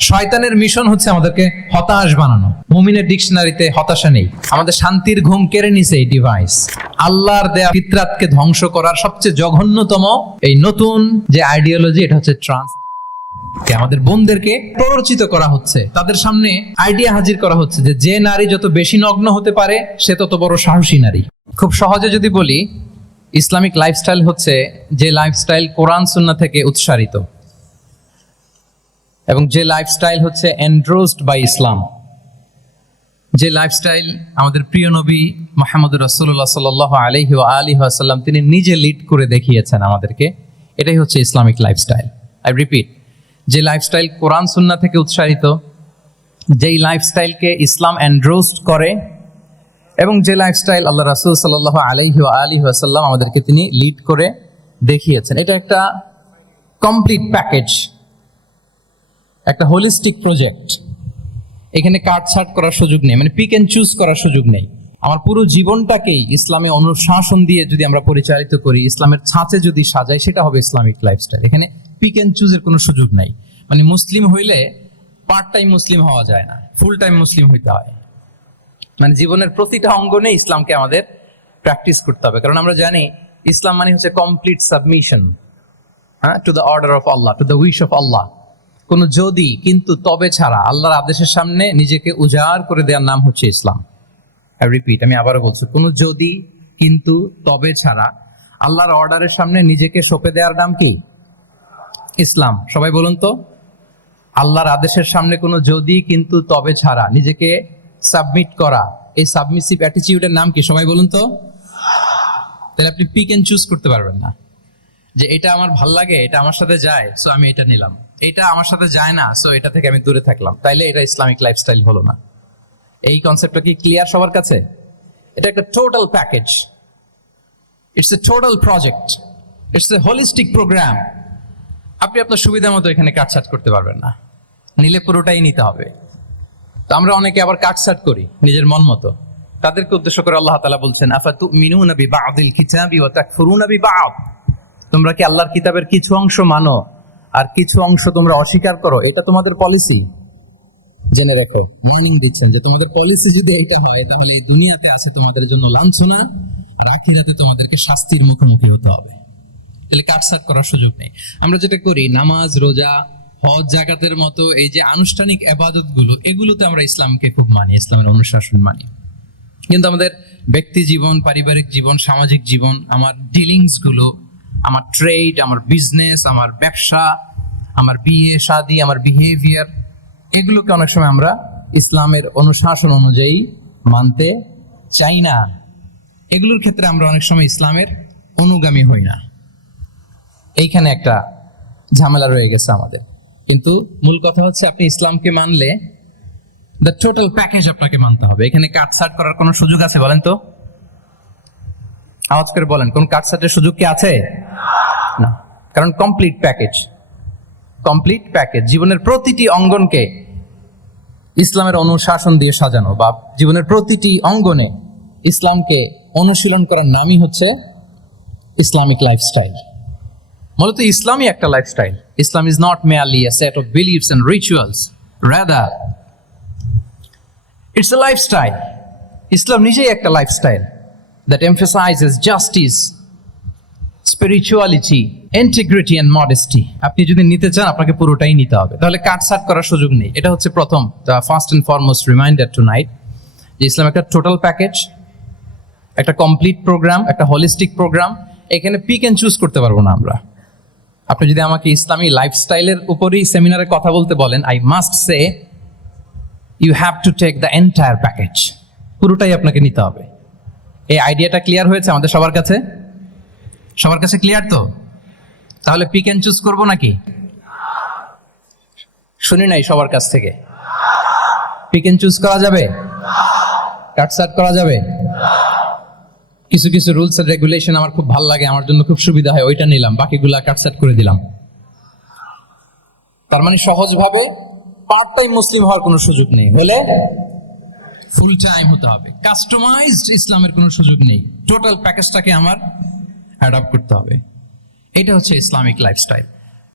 শয়তানের মিশন হচ্ছে আমাদেরকে হতাশ বানানো। মুমিনের ডিকশনারিতে হতাশা নেই। আমাদের শান্তির ঘুম কেড়ে নিছে এই ডিভাইস আল্লাহর দেয়া ফিতরাতকে ধ্বংস করার সবচেয়ে জঘন্যতম এই নতুন যে আইডিওলজি এটা হচ্ছে ট্রান্স আমাদের বোনদেরকে প্ররোচিত করা হচ্ছে। তাদের সামনে আইডিয়া হাজির করা হচ্ছে যে যে নারী যত বেশি নগ্ন হতে পারে, সে তত বড় সাহসী নারী। খুব সহজে যদি বলি, ইসলামিক লাইফস্টাইল হচ্ছে যে লাইফস্টাইল কোরআন সুন্না থেকে উৎসারিত। এবং যে লাইফস্টাইল হচ্ছে এন্ড্রোসড বাই ইসলাম যে লাইফস্টাইল আমাদের প্রিয় নবী মোহাম্মদ রসুল্লাহ সাল আলহি আলী আসাল্লাম তিনি নিজে লিড করে দেখিয়েছেন আমাদেরকে। এটাই হচ্ছে ইসলামিক লাইফস্টাইল আই রিপিট যে লাইফস্টাইল কোরআন সুন্না থেকে উৎসাহিত, যেই লাইফস্টাইলকে ইসলাম এন্ড্রোসড করে, এবং যে লাইফস্টাইল আল্লাহ রাসুল সাল্লাহ আলহি আলী আসাল্লাম আমাদেরকে তিনি লিড করে দেখিয়েছেন। এটা একটা কমপ্লিট প্যাকেজ একটা হোলিস্টিক প্রজেক্ট এখানে কাটছাট করার সুযোগ নেই মানে পিক অ্যান্ড চুজ করার সুযোগ নেই। আমার পুরো জীবনটাকেই ইসলামে অনুশাসন দিয়ে যদি আমরা পরিচালিত করি, ইসলামের ছাঁচে যদি সাজাই, সেটা হবে ইসলামিক লাইফস্টাইল এখানে পিক অ্যান্ড চুজের কোনো সুযোগ নাই। মানে মুসলিম হইলে পার্ট টাইম মুসলিম হওয়া যায় না ফুল টাইম মুসলিম হইতে হয়। মানে জীবনের প্রতিটা অঙ্গনে ইসলামকে আমাদের প্র্যাকটিস করতে হবে। কারণ আমরা জানি, ইসলাম মানে হচ্ছে কমপ্লিট সাবমিশন হ্যাঁ to the order of Allah to the wish of আল্লাহ কোনো যদি, কিন্তু তবে ছাড়া আল্লাহর আদেশের সামনে নিজেকে উজাড় করে দেওয়ার নাম হচ্ছে ইসলাম। রিপিট আমি আবারও বলছি, কোনো যদি, কিন্তু তবে ছাড়া আল্লাহর অর্ডারের সামনে নিজেকে সঁপে দেওয়ার নাম কি? ইসলাম। সবাই বলুন তো, আল্লাহর আদেশের সামনে কোনো যদি, কিন্তু তবে ছাড়া নিজেকে সাবমিট করা, এই সাবমিসিভ অ্যাটিটিউডের নাম কি? সবাই বলুন তো। তাহলে আপনি পিক এন্ড চুজ করতে পারবেন না। যে এটা আমার ভালো লাগে, এটা আমার সাথে যায় সো আমি এটা নিলাম। এটা আমার সাথে যায় না সো এটা থেকে আমি দূরে থাকলাম। তাইলে এটা ইসলামিক লাইফস্টাইল হলো না। এই কনসেপ্টটা কি ক্লিয়ার সবার কাছে? এটা একটা total package it's a total project it's a holistic program আপনি আপনার সুবিধা মতো এখানে কাটছাট করতে পারবেন না। নিলে পুরোটাই নিতে হবে। তো আমরা অনেকে আবার কাটছাট করি, নিজের মন মতো। তাদেরকে উদ্দেশ্য করে আল্লাহ তাআলা বলছেন আফা তু মিনু নবী বাদিল কিতাবি ওয়া তাকফুরুনা বিবাদ? তোমরা কি আল্লাহর কিতাবের কিছু অংশ মানো? আর কিছু অংশ তোমরা অস্বীকার করো, এটা তোমাদের পলিসি জেনে রেখো ওয়ার্নিং দিচ্ছেন যে তোমাদের পলিসি যদি এটা হয়, তাহলে এই দুনিয়াতে আছে তোমাদের জন্য লাঞ্ছনা, আর আখিরাতে তোমাদেরকে শাস্তির মুখোমুখি হতে হবে। তাহলে কাটসাট করার সুযোগ নেই। আমরা যেটা করি, নামাজ, রোজা, হজ, জাকাতের মতো এই যে আনুষ্ঠানিক আবাদতগুলো এগুলোতে আমরা ইসলামকে খুব মানি, ইসলামের অনুশাসন মানি। কিন্তু আমাদের ব্যক্তি জীবন, পারিবারিক জীবন, সামাজিক জীবন, আমার ডিলিংসগুলো আমার ট্রেড আমার বিজনেস আমার ব্যবসা, আমার বিয়ে, শাদি, আমার বিহেভিয়ার এগুলোকে অনেক সময় আমরা ইসলামের অনুশাসন অনুযায়ী মানতে চাই না। এগুলোর ক্ষেত্রে আমরা অনেক সময় ইসলামের অনুগামী হই না। এইখানে একটা ঝামেলা রয়ে গেছে আমাদের। কিন্তু মূল কথা হচ্ছে আপনি ইসলামকে মানলে দ্য টোটাল প্যাকেজ আপনাকে মানতে হবে। এখানে কাটসাট করার কোনো সুযোগ আছে বলেন তো? আওয়াজ করে বলেন, কোন কাটসাটের সুযোগ কি আছে? না। কারণ কমপ্লিট প্যাকেজ কমপ্লিট প্যাকেজ জীবনের প্রতিটি অঙ্গনকে ইসলামের অনুশাসন দিয়ে সাজানো বা জীবনের প্রতিটি অঙ্গনে ইসলামকে অনুশীলন করার নামই হচ্ছে ইসলামিক লাইফস্টাইল মূলত ইসলামই একটা lifestyle Islam is not merely a set of beliefs and rituals rather it's a lifestyle ইসলাম নিজেই একটা lifestyle that emphasizes justice spirituality integrity and modesty আপনি যদি নিতে চান, আপনাকে পুরোটাই নিতে হবে। তাহলে কাট কাটসাট করার সুযোগ নেই। এটা হচ্ছে প্রথম first and foremost reminder tonight যে ইসলাম একটা টোটাল প্যাকেজ একটা কমপ্লিট প্রোগ্রাম একটা হলিস্টিক প্রোগ্রাম এখানে পিক অ্যান্ড চুজ করতে পারব না আমরা। আপনি যদি আমাকে ইসলামী লাইফস্টাইলের উপরেই সেমিনারে কথা বলতে বলেন I must say you have to take the entire package পুরোটাই আপনাকে নিতে হবে। এই আইডিয়াটা ক্লিয়ার হয়েছে আমাদের সবার কাছে? সবার কাছে ক্লিয়ার তো? তাহলে পিক অ্যান্ড চুজ করব নাকি? শুনি নাই সবার কাছ থেকে। পিক অ্যান্ড চুজ করা যাবে? কাটসাট করা যাবে? কিছু কিছু রুলস এন্ড রেগুলেশন আমার খুব ভালো লাগে, আমার জন্য খুব সুবিধা হয়, ওইটা নিলাম, বাকিগুলা কাটসাট করে দিলাম। তার মানে সহজভাবে পার্ট টাইম মুসলিম হওয়ার কোনো সুযোগ নেই, হলে ফুল টাইম হতে হবে। কাস্টমাইজড ইসলামের কোনো সুযোগ নেই। টোটাল প্যাকেজটাকে আমার অ্যাডাপ্ট করতে হবে। এটা হচ্ছে ইসলামিক লাইফস্টাইল